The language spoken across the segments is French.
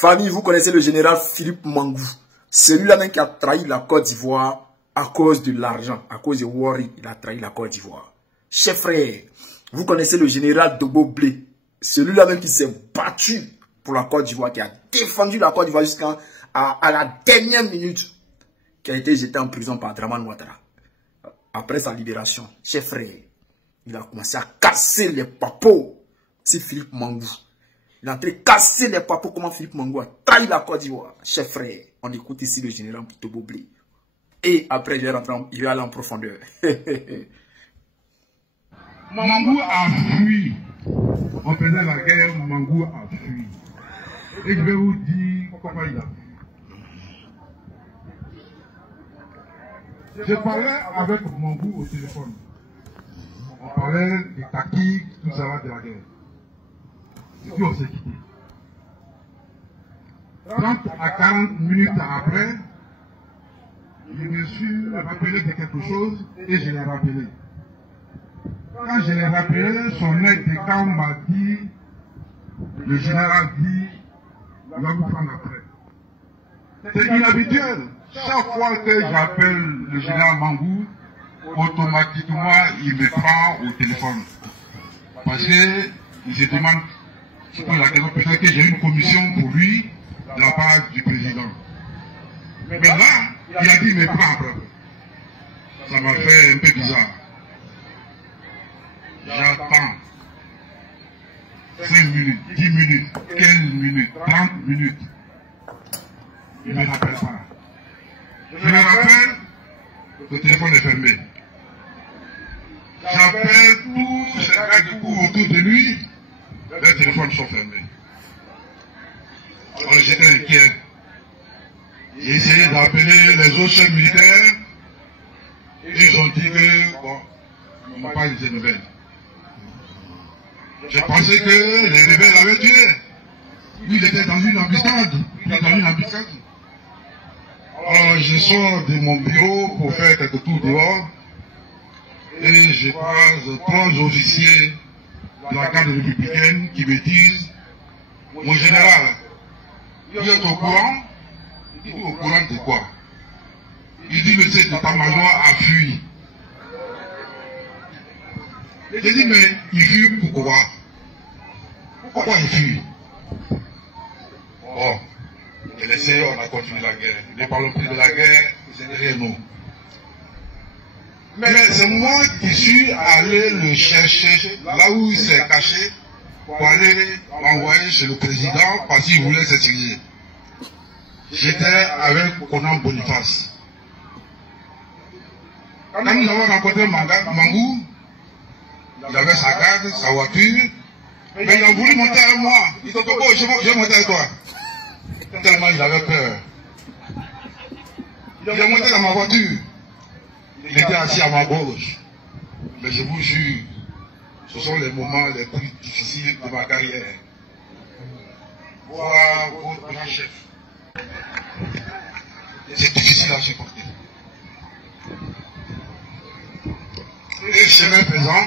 Famille, vous connaissez le général Philippe Mangou. Celui-là même qui a trahi la Côte d'Ivoire à cause de l'argent, à cause de Worry, il a trahi la Côte d'Ivoire. Chef frère, vous connaissez le général Dogo Blé. Celui-là même qui s'est battu pour la Côte d'Ivoire, qui a défendu la Côte d'Ivoire jusqu'à la dernière minute, qui a été jeté en prison par Dramane Ouattara. Après sa libération, chef frère, il a commencé à casser les papos. C'est Philippe Mangou. Il a entré casser les papos comment Philippe Mangou a trahi la Côte d'Ivoire. Chef frère, on écoute ici le général Dogo Blé. Et après, il va aller en profondeur. Mangou a fui. On faisait la guerre, Mangou a fui. Et je vais vous dire comment il a fui. Je parlais avec Mangou au téléphone. On parlait des tactiques, tout ça de la guerre. Et puis on s'est quitté. 30 à 40 minutes après, je me suis rappelé de quelque chose et je l'ai rappelé. Quand je l'ai rappelé, son aide de camp m'a dit, le général dit, il va vous prendre après. C'est inhabituel. Chaque fois que j'appelle le général Mangou, automatiquement il me prend au téléphone. Parce qu'il se demande, c'est pour la question, peut-être que j'ai une commission pour lui de la part du président. Mais là, il a dit, il me prend après. Ça m'a fait un peu bizarre. J'attends 5 minutes, 10 minutes, 15 minutes, 30 minutes. Il ne me rappelle pas. Je me rappelle, le téléphone est fermé. J'appelle tous ces gars qui courent autour de lui, les téléphones sont fermés. Alors j'étais inquiet. J'ai essayé d'appeler les autres chefs militaires. Ils ont dit que, bon, on n'a pas eu de nouvelles. J'ai pensé que les rebelles l'avaient tué. Lui, il était dans une embuscade. Alors, je sors de mon bureau pour faire quelques tours dehors. Et je croise 3 officiers de la garde républicaine qui me disent, mon général, vous êtes au courant? Il dit, au courant de quoi? Il dit, le chef d'état-major a fui. J'ai dit, mais il fuit pourquoi? Pourquoi il fuit? Bon, je laissé, on a continué la guerre. Ne parlons plus de la guerre, c'est derrière nous. Mais c'est moi qui suis allé le chercher là où il s'est caché pour aller l'envoyer chez le président parce qu'il voulait s'exilier. J'étais avec Conan Boniface. Quand nous avons rencontré Mangou, il avait sa garde, sa voiture, mais il a voulu monter avec moi. Il dit, Togo, je vais monter avec toi. Tellement il avait peur. Il est monté dans ma voiture. Il était assis à ma gauche. Mais je vous jure, ce sont les moments les plus difficiles de ma carrière. Voir votre grand chef. C'est difficile à supporter. Et chemin faisant,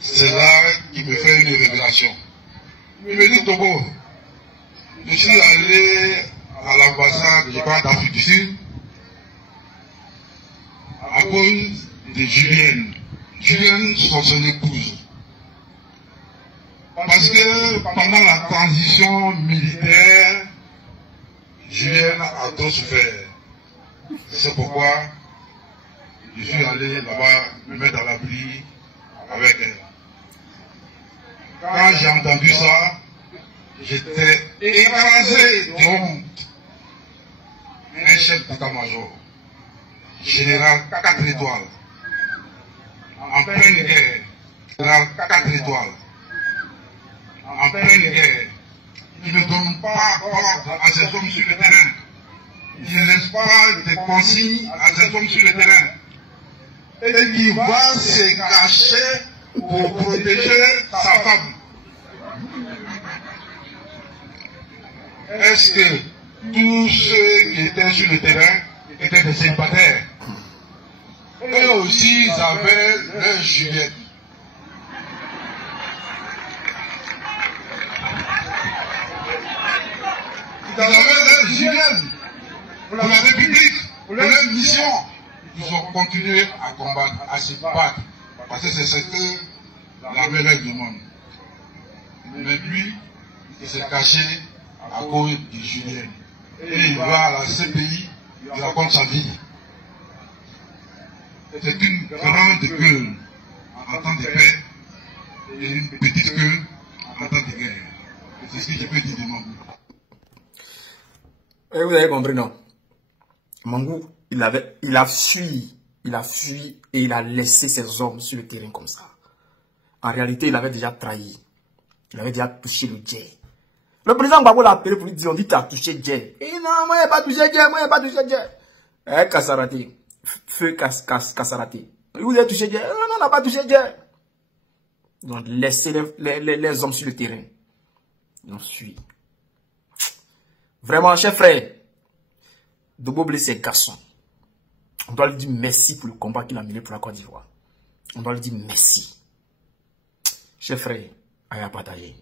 c'est là qu'il me fait une révélation. Il me dit, Togo, je suis allé à l'ambassade, je crois, d'Afrique du Sud, à cause de Julienne. Julienne, son épouse. Parce que pendant la transition militaire, Julienne a trop souffert. C'est pourquoi je suis allé là-bas me mettre à l'abri avec elle. Quand j'ai entendu ça, j'étais écrasé de honte. Un chef d'état-major, général 4 étoiles, en pleine guerre, général 4 étoiles, en pleine guerre, qui ne donne pas ordre à ses hommes sur le terrain, qui ne laisse pas de consignes à ses hommes sur le terrain, et qui va se cacher pour protéger sa femme. Est-ce que tous ceux qui étaient sur le terrain étaient des célibataires? Eux aussi, ils avaient leur Juliette. Ils avaient leur genèse pour la République, pour leur mission. Ils ont continué à combattre, à se battre, parce que c'est ce que l'armée leur demande. Mais lui, il s'est caché à cause de Julien. Et il va à la CPI, il raconte sa vie. C'est une grande gueule en temps de paix et une petite gueule en temps de guerre. C'est ce que je peux dire de Mangou. Et vous avez compris, non? Mangou, il a fui et il a laissé ses hommes sur le terrain comme ça. En réalité, il avait déjà trahi. Il avait déjà touché le Djé. Le président Gbagbo l'a appelé pour lui dire, on dit, tu as touché Djé. Et non, moi, il n'a pas touché Djé, moi, il n'a pas touché Djé. Eh, Kassaraté. Feu Kassaraté. Vous avez touché Djé? Non, non, on n'a pas touché Djé. Donc, laissez les hommes sur le terrain. On suit. Vraiment, chers frères, Dobo Blé, c'est garçon. On doit lui dire merci pour le combat qu'il a mené pour la Côte d'Ivoire. On doit lui dire merci. Chers frères, à partager.